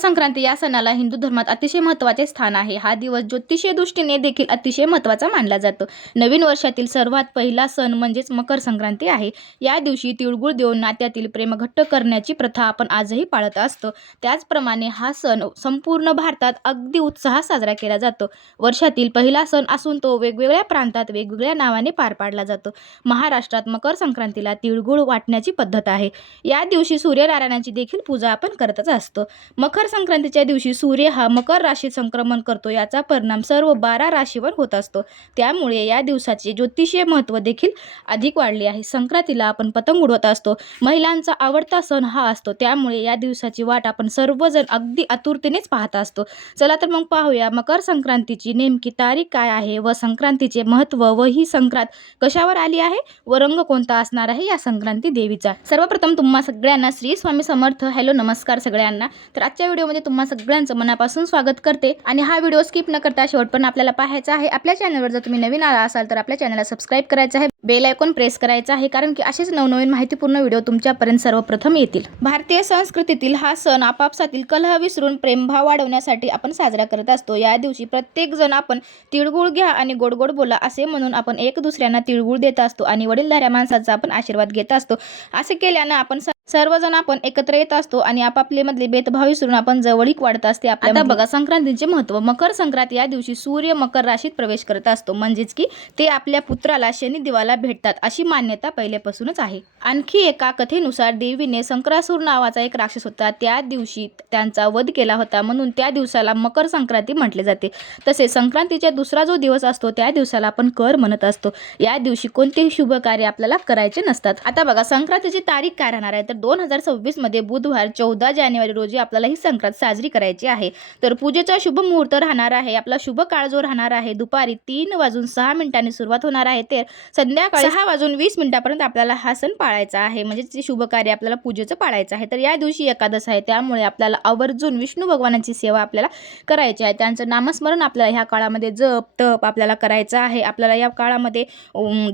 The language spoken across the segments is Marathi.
संक्रांती या सणाला हिंदू धर्मात अतिशय महत्त्वाचे स्थान आहे। हा दिवस ज्योतिषीय दृष्टीने देखील अतिशय महत्त्वाचा मानला जातो। नवीन वर्षातील सर्वात पहिला सण म्हणजेच मकर संक्रांती आहे। या दिवशी तिळगुळ देऊन नात्यातील प्रेम घट्ट करण्याची प्रथा आपण आजही पाळत असतो। त्याचप्रमाणे हा सण संपूर्ण भारतात अगदी उत्साहात साजरा केला जातो। वर्षातील पहिला सण असून तो वेगवेगळ्या प्रांतात वेगवेगळ्या नावाने पार पाडला जातो। महाराष्ट्रात मकर संक्रांतीला तिळगुळ वाटण्याची पद्धत आहे। या दिवशी सूर्यनारायणाची देखील पूजा आपण करतच असतो। मकर संक्रांतीच्या दिवशी सूर्य हा मकर राशीत संक्रमण करतो। याचा परिणाम सर्व 12 राशीवर होत असतो। त्यामुळे या दिवसाचे ज्योतिषीय महत्त्व देखील अधिक वाढले आहे। संक्रांतीला आपण पतंग उडवत असतो। महिलांचा आवडता सण हा असतो। त्यामुळे या दिवसाची वाट आपण सर्वजण अगदी आतुरतेनेच पाहत असतो। चला तर मग पाहूया मकर संक्रांतीची नेमकी तारीख काय आहे व संक्रांतीचे महत्त्व व ही संक्रांत कशावर आली आहे व रंग कोणता असणार आहे या संक्रांती देवीचा। सर्वप्रथम तुम्हा सगळ्यांना श्री स्वामी समर्थ। हॅलो नमस्कार सगळ्यांना। तर आजच्या व्हिडिओमध्ये तुम्हा सगळ्यांचं मनापासून स्वागत करते आणि हा व्हिडिओ स्किप न करता शेवटपर्यंत आपल्याला पाहायचा आहे। आपल्या चॅनलवर जर तुम्ही नवीन आला असाल तर आपल्या चॅनलला सबस्क्राइब करायचं आहे, बेल आयकॉन प्रेस करायचा आहे, कारण की असेच नवनवीन माहितीपूर्ण व्हिडिओ तुमच्यापर्यंत सर्वप्रथम येतील। भारतीय संस्कृतीतील हा सण आपापसातील कलह विसरून प्रेमभाव वाढवण्यासाठी आपण साजरा करत असतो। या दिवशी प्रत्येक जण आपण तिळगुळ घ्या आणि गोड गोड बोला असे म्हणून आपण एक दुसऱ्यांना तिळगुळ देत असतो आणि वडीलधाऱ्या माणसाचा आपण आशीर्वाद घेत असतो। असे केल्याने आपण सर्वजण आपण एकत्र येत असतो आणि आपापले मधले भेदभाव विसरून आपण जवळीक वाढत असते आपल्या। आता बघा संक्रांतीचे महत्त्व। मकर संक्रांत या दिवशी सूर्य मकर राशीत प्रवेश करत असतो, म्हणजेच की ते आपल्या पुत्राला शनी देवाला भेटतात अशी मान्यता पहिल्यापासूनच आहे। आणखी एका कथेनुसार देवीने संक्रासूर नावाचा एक राक्षस होता, त्या दिवशी त्यांचा वध केला होता, म्हणून त्या दिवसाला मकर संक्रांती म्हटले जाते। तसेच संक्रांतीचा दुसरा जो दिवस असतो त्या दिवसाला आपण कर म्हणत असतो। या दिवशी कोणतेही शुभ कार्य आपल्याला करायचे नसतात। आता बघा संक्रांतीची तारीख काय राहणार आहे तर 2026 मध्ये बुधवार 14 जानेवारी रोजी आपल्याला ही संक्रांत साजरी करायची आहे। तर पूजेचा शुभ मुहूर्त राहणार आहे, आपला शुभ काळ जो राहणार आहे दुपारी 3:06 सुरुवात होणार आहे ते संध्याकाळी 6:20 पर्यंत आपल्याला हा सण पाळायचा आहे, म्हणजे ते शुभ कार्य आपल्याला पूजेचं पाळायचं आहे। तर या दिवशी एकादश आहे, त्यामुळे आपल्याला आवर्जून विष्णू भगवानाची सेवा आपल्याला करायची आहे। त्यांचं नामस्मरण आपल्याला ह्या काळामध्ये जप तप आपल्याला करायचं आहे। आपल्याला या काळामध्ये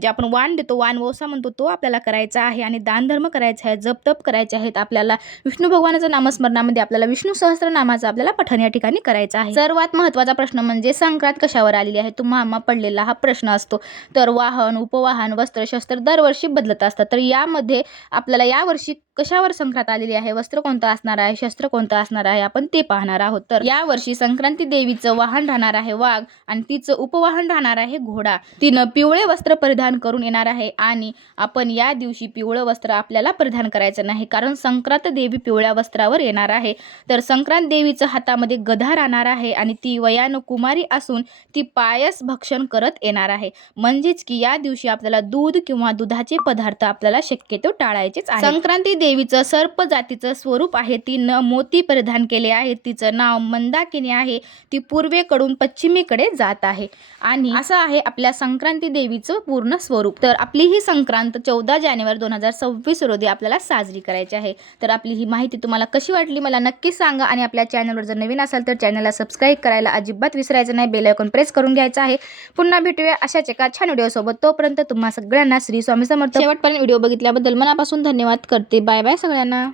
जे आपण वाण देतो, वाण वौसा म्हणतो, तो आपल्याला करायचा आहे आणि दानधर्म करायचा आहे, जप तप करायचे आहेत। आपल्याला विष्णू भगवानाच्या नामस्मरणामध्ये आपल्याला विष्णू सहस्त्रनामाचं आपल्याला पठण या ठिकाणी करायचं आहे। सर्वात महत्त्वाचा प्रश्न म्हणजे संक्रांत कशावर आलेली आहे, तुम्हाला पडलेला हा प्रश्न असतो। तर वाहन, उपवाहन, वस्त्र, शस्त्र दरवर्षी बदलत असतात। तर यामध्ये आपल्याला यावर्षी कशावर संक्रांत आलेली आहे, वस्त्र कोणतं असणार आहे, शस्त्र कोणतं असणार आहे, आपण ते पाहणार आहोत। तर यावर्षी संक्रांती देवीचं वाहन राहणार आहे वाघ आणि तिचं उपवाहन राहणार आहे घोडा। तिनं पिवळे वस्त्र परिधान करून येणार आहे आणि आपण या दिवशी पिवळं वस्त्र आपल्याला परिधान करायचं नाही, कारण संक्रांत देवी पिवळ्या वस्त्रावर येणार आहे। तर संक्रांत देवीच्या हातामध्ये गदा राहणार आहे आणि ती वयानं कुमारी असून ती पायस भक्षण करत येणार आहे, म्हणजेच की या दिवशी आपल्याला दूध किंवा दुधाचे पदार्थ आपल्याला शक्यतो टाळायचेच आहे। संक्रांती देवीचं सर्प जातीचं स्वरूप आहे, तिनं मोती परिधान केले आहे, तिचं नाव मंदाकिनी आहे, ती पूर्वेकडून पश्चिमेकडे जात आहे आणि असं आहे आपल्या संक्रांती देवीचं पूर्ण स्वरूप। तर आपली ही संक्रांत 14 जानेवारी 2026 रोजी आपल्याला साजरी करायची आहे। तर आपली ही माहिती तुम्हाला कशी वाटली मला नक्की सांगा आणि आपल्या चॅनलवर जर नवीन असाल तर चॅनलला सबस्क्राइब करायला अजिबात विसरायचं नाही, बेल आयकॉन प्रेस करून घ्यायचा आहे। पुन्हा भेटूया अशाच एका छान व्हिडिओ सोबत, तोपर्यंत तुम्हा सगळ्यांना श्री स्वामी समर्थ। शेवटपर्यंत व्हिडिओ बघितल्याबद्दल मनापासून धन्यवाद करते। बाय बाय सगळ्यांना।